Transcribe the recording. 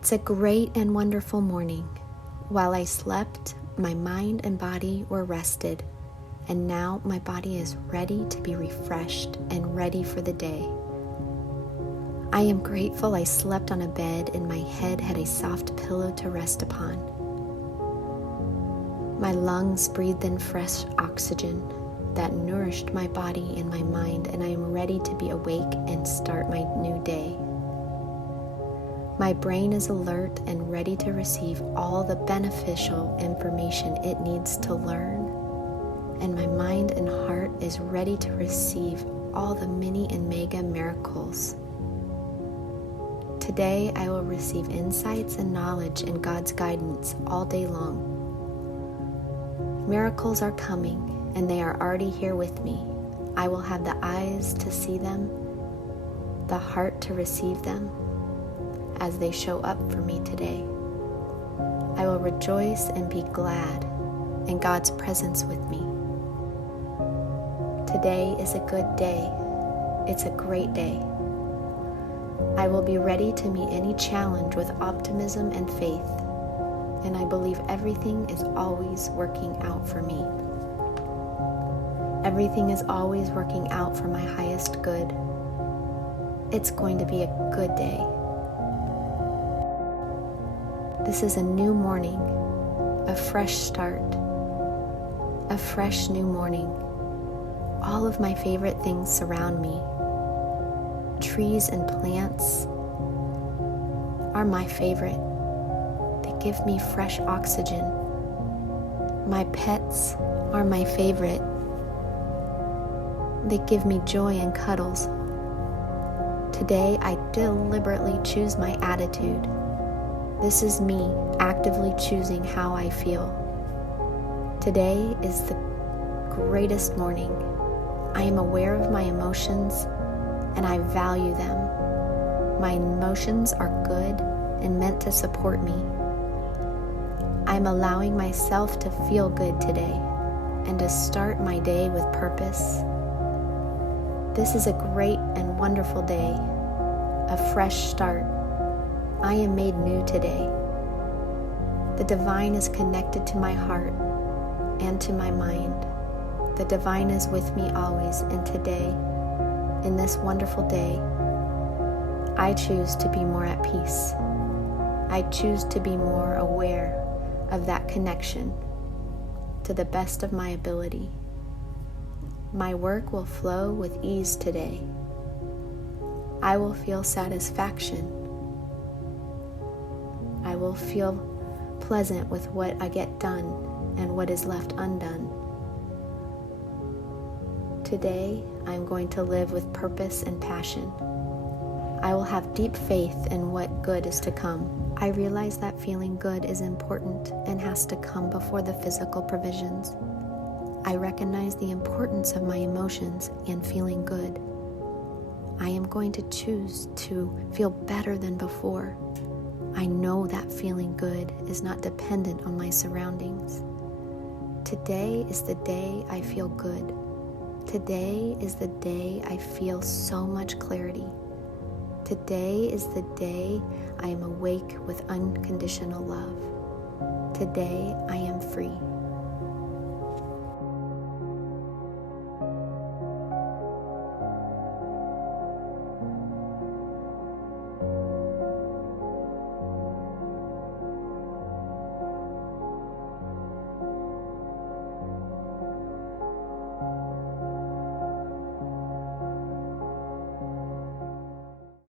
It's a great and wonderful morning. While I slept, my mind and body were rested, and now my body is ready to be refreshed and ready for the day. I am grateful I slept on a bed and my head had a soft pillow to rest upon. My lungs breathed in fresh oxygen that nourished my body and my mind, and I am ready to be awake and start my new day. My brain is alert and ready to receive all the beneficial information it needs to learn, and my mind and heart is ready to receive all the mini and mega miracles. Today I will receive insights and knowledge and God's guidance all day long. Miracles are coming, and they are already here with me. I will have the eyes to see them, the heart to receive them, as they show up for me today. I will rejoice and be glad in God's presence with me. Today is a good day. It's a great day. I will be ready to meet any challenge with optimism and faith, and I believe everything is always working out for me. Everything is always working out for my highest good. It's going to be a good day. This is a new morning, a fresh start, a fresh new morning. All of my favorite things surround me. Trees and plants are my favorite. They give me fresh oxygen. My pets are my favorite. They give me joy and cuddles. Today I deliberately choose my attitude. This is me actively choosing how I feel. Today is the greatest morning. I am aware of my emotions and I value them. My emotions are good and meant to support me. I am allowing myself to feel good today and to start my day with purpose. This is a great and wonderful day, a fresh start. I am made new today. The divine is connected to my heart and to my mind. The divine is with me always, and today, in this wonderful day, I choose to be more at peace. I choose to be more aware of that connection to the best of my ability. My work will flow with ease today. I will feel satisfaction. I will feel pleasant with what I get done and what is left undone. Today, I am going to live with purpose and passion. I will have deep faith in what good is to come. I realize that feeling good is important and has to come before the physical provisions. I recognize the importance of my emotions and feeling good. I am going to choose to feel better than before. I know that feeling good is not dependent on my surroundings. Today is the day I feel good. Today is the day I feel so much clarity. Today is the day I am awake with unconditional love. Today I am free.